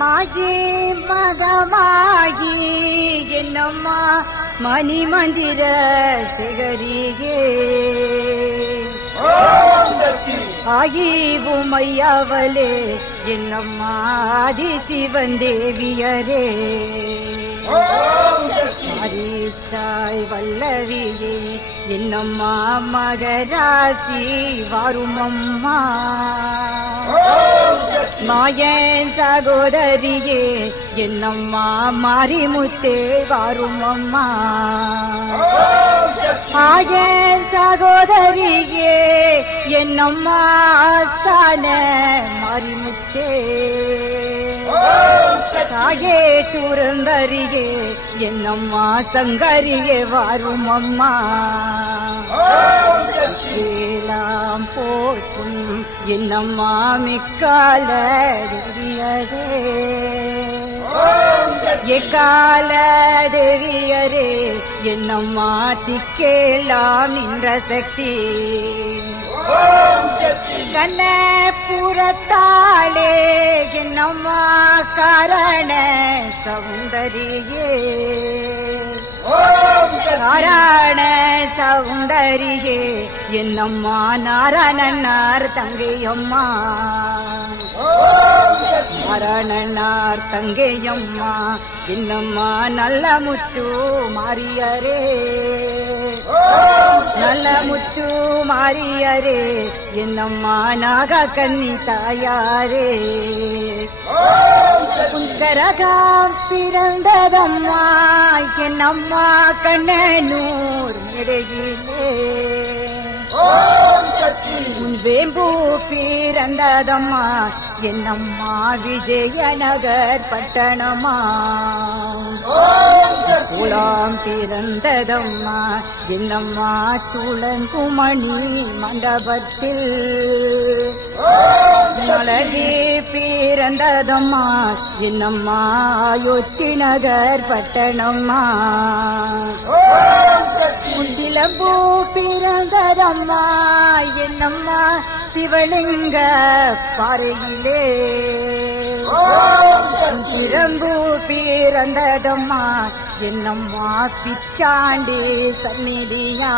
மாகி மகமாகி என்னம்மா மணி மந்திர சிகரியே ஆகி உமையவளே என்னம்மா ஆதி சிவன் தேவியரே தாய் வல்லவியே என்னம்மா மகராசி வாரும் அம்மா மாயன் சகோதரியே என்னம்மா மாரிமுத்தே வாரும் அம்மா மாயன் சகோதரியே என்னம்மா ஆஸ்தான மாரிமுத்தே தாயே சுரந்தரியே என்னம்மா சங்கரியே வாரும் அம்மா ஏலாம் போற்றும் என்னம்மா மிக்கால தேவியரே எக்கால தேவியரே என்னம்மா திக்கேலாம் நின்ற சக்தி கண்ண புறத்தாளே என்னம்மா காரண சௌந்தரியே நாராயண சௌந்தரியே என்னம்மா நாராயணனார் தங்கையம்மா நாராயணனார் தங்கையம்மா என்னம்மா நல்ல முத்து மாரியரே நல்ல முத்து மாரியரே என்னம்மா நாக கன்னி தாயாரே உந்தரகாம் பிறந்ததம்மா என்னம்மா கண்ணனூர் இடையிலே உன் வேம்பு பிறந்ததம்மா என்னம்மா விஜயநகர் பட்டணமா குலாம் பிறந்ததம்மா என்னம்மா துளங்குமணி மண்டபத்தில் மலகி பிறந்ததம்மா என்னம்மா அயோத்தி நகர் பட்டணம்மா சிலம்பு பிறந்ததம்மா என்னம்மா சிவலிங்க பாறையிலே சிலம்பு பிறந்ததம்மா என்னம்மா பிச்சாண்டி சந்நிதியா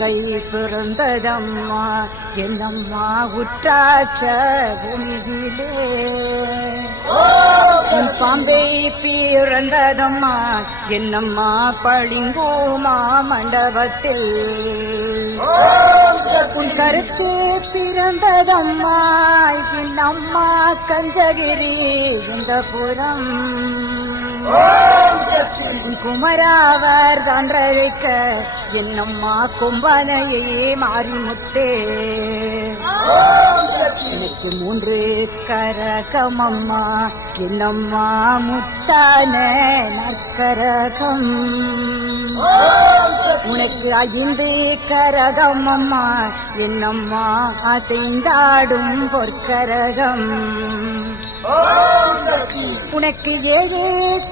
கை பிறந்ததம்மா என்னம்மா உற்றாட்ச பூமியிலே பாம்பை பிறந்ததம்மா என்னம்மா பளிங்குமா மண்டபத்தில் உன் கருத்து பிறந்ததம்மா என்னம்மா கஞ்சகிரி இந்த புறம் குமராவர் தான்றழைக்க என்னம்மா கும்பனையே மாரிமுத்தே எனக்கு 3 கரகமம்மா என்னம்மா முத்தான நற்கரகம் உனக்கு 5 கரகமம்மா என்னம்மா அசைந்தாடும் பொற்கரகம் உனக்கு 7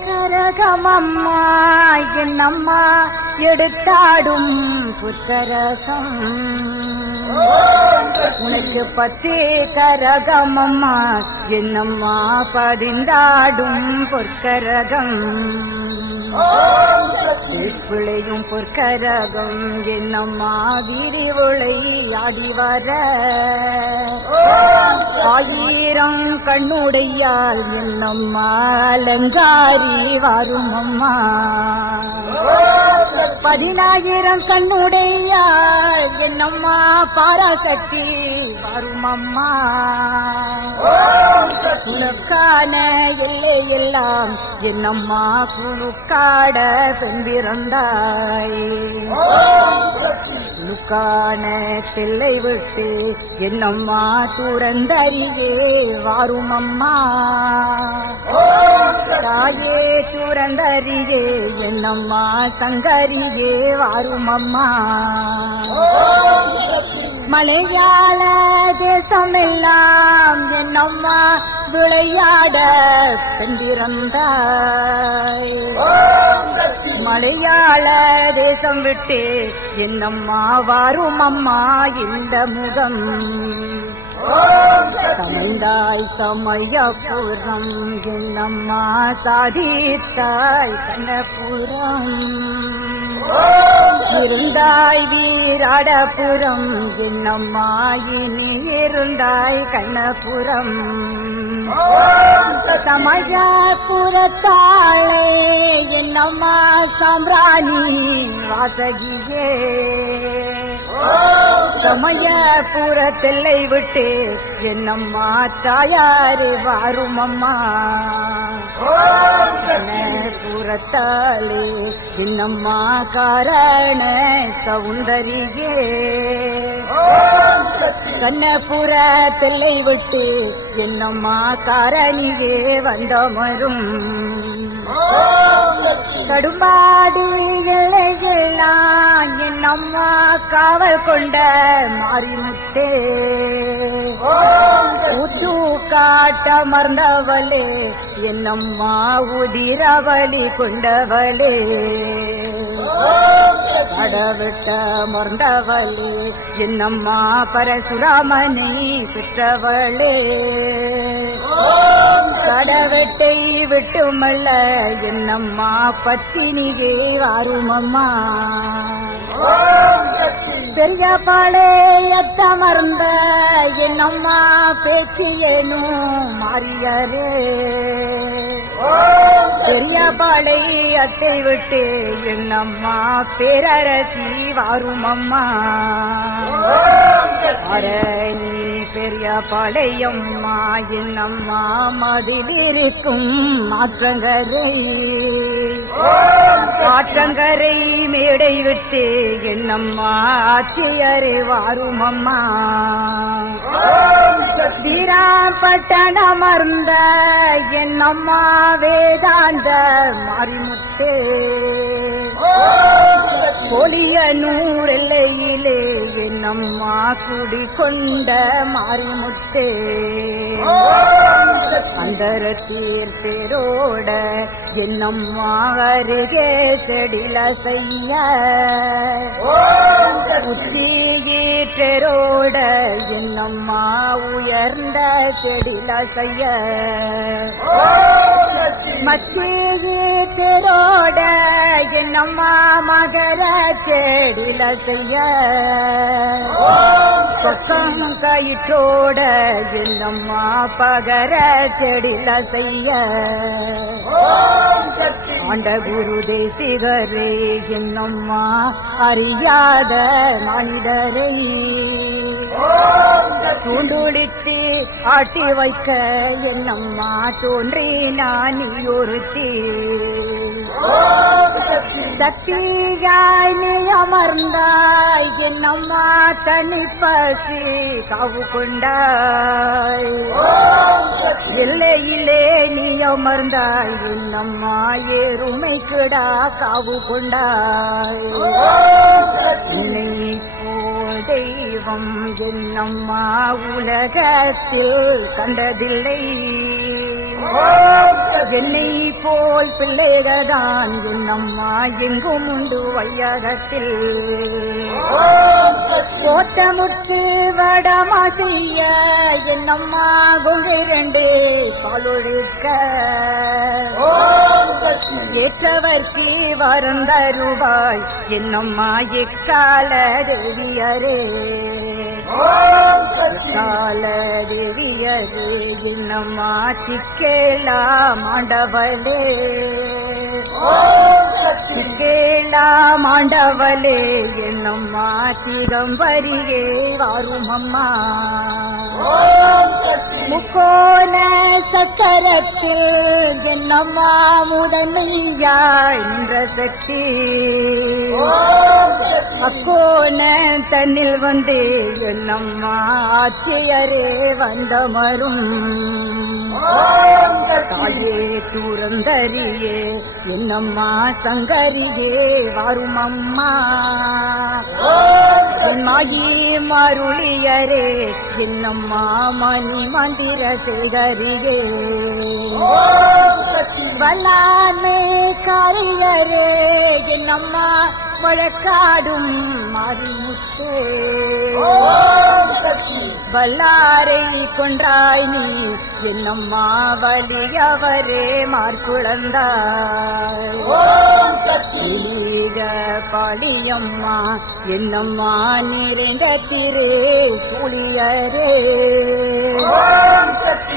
கரகமம்மா என்னம்மா எடுத்தாடும் புத்தரகம் உனக்கு 10 கரகமம்மா என்னம்மா பதிந்தாடும் பொற்கரகம் பிள்ளையும் பொற்கரகம் என்னம்மா விரிவுளை ஆடி வர 1000 கண்ணுடையால் என்னம்மா அலங்காரி வாரும் அம்மா 10000 கண்ணுடையால் என்னம்மா பாராசக்தி வாரும் அம்மா உனக்கான எல்லை எல்லாம் என்னம்மா குழுக்காட பெண் பிறந்தாய் உனக்கான தில்லை விட்டு என்னம்மா துறந்தறியே வாரும் அம்மா தாயே துறந்தறியே என்னம்மா சங்கரியே வாரும் அம்மா மலையாள தேசமெல்லாம் என்னம்மா விளையாட பெண்டிருந்தாய் மலையாள தேசம் விட்டு என்னம்மா வாரும் அம்மா இந்த முகம் தமிழ்ந்தாய் சமயபுரம் என்னம்மா சாதித்தாய் கண்ணபுரம் இருந்தாய் வீராடபுரம் என்னம்மா இனி இருந்தாய் கண்ணபுரம் சமயபுரத்தாளே என்னம்மா சாம்ராணி வாசகியே சமயபுரத்தில்லை விட்டு என்னம்மா தாயாரே வாருமம்மா புறத்தாலே என்னம்மா காரண சௌந்தரியே கண்ணபுரத்தில்லை விட்டு என்னம்மா காரணியே வந்தமரும் கடும்பாடி இலையெல்லாம் என்னம்மா காவல் கொண்ட மாரிமுத்தே ஊத்து காட்ட மறந்தவளே என்னம்மா உதிரவழி கொண்டவளே கடவிட்ட மறந்தவளே என்னம்மா பரசுராமனை பெற்றவளே கடவட்டை விட்டுமல்ல என்னம்மா பத்தினியே வாருமம்மா பெரிய பாளையத்த மறந்த என்னம்மா பேச்சு ஏனும் மாறியரே பெரிய பாளையத்தை விட்டு என்னம்மா பேரரசி வாருமம்மா அரணி பெரிய பாளையம்மா என்னம்மா மதிலிருக்கும் ஆற்றங்கரை மேடை விட்டு என்னம்மா ஆட்சியரே வாருமம்மா வீராம்பட்டணம் அமர்ந்த என்னம்மா வேதாந்த மாரிமுத்தே பொலியனூர் எல்லையிலே என்னம்மா குடிகொண்ட மாரிமுத்தே அந்தர தீர்த்தேரோட என்னம்மா அருகே செடில செய்ய உச்சியீற்றரோட என்னம்மா உயர்ந்த செடில செய்ய மச்சியீற்றரோட என்னம்மா மகர செடில செய்ய பக்கம் கயிற்றோட என்னம்மா பகர செடில செய்ய ஆண்ட குரு தேசிகரே என்னம்மா அறியாத மனிதரை தூண்டுளித்து ஆட்டி வைக்க என்னம்மா தோன்றி நான் ஒருத்தி சக்தியாய் நீ அமர்ந்தாய் என்னம்மா தனிப்பசி காவு கொண்டாய் எல்லையிலே நீ அமர்ந்தாய் என்னம்மா எருமை கிடா காவு கொண்டாய் என்னை போல் தெய்வம் என்னம்மா உலகத்தில் கண்டதில்லை என்னை போல் பிள்ளைகதான் என்னம்மா எங்கும் உண்டு வையகத்தில் கோட்டமுத்து வடமாசிய என்னம்மா கொங்கிரண்டு பாலொழுக்க ஏற்றவர்க்கு வரம் தருவாய் என்னம்மா எக்கால தேவியரே கால தேவியரே என்னம்மா திக்கேலா மாண்டவளே திக்கேலா மாண்டவளே என்னம்மா திகம்பரியே வாருமம்மா முக்கோண சக்கரத்து என்னம்மா முதன்மையாய் நின்ற சக்தி அக்கோண தன்னில் வந்து என்னம்மா ஆட்சியரே வந்தமரும் தாயே துரந்தரியே என்னம்மா சங்கரியே வாருமம்மா மாயி மருளியரே என்னம்மா மணி மந்திர சேகரியே வல்லாமே காரியரே என்னம்மா வழக்காடும் மாரிமுத்தே வல்லாரை கொன்றாய் நீ என்னம்மா வலியவரே மார்குழந்தாய் பாலியம்மா என்னம்மா நிறைந்த திரு புளியரே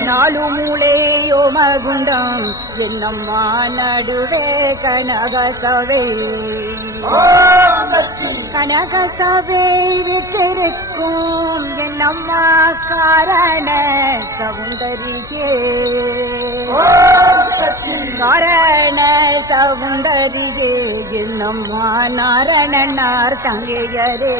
நாலு மூளையோ மகுண்டம் என்னம்மா நடுவே கனகசவை கனகசவை விட்டிருக்கும் என்னம்மா காரண சவுந்தரியே காரண சவுந்தரியே என்னம்மா நாரணனார் தங்கையரே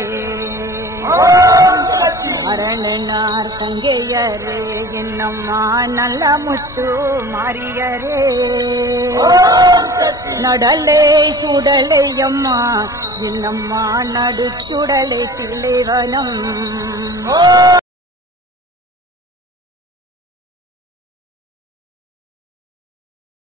அரணனார் தங்கையரே என்னம்மா நல்ல முத்து மாறியரே நடலை சுடலை அம்மா என்னம்மா நடு சுடலை தில்லைவனம்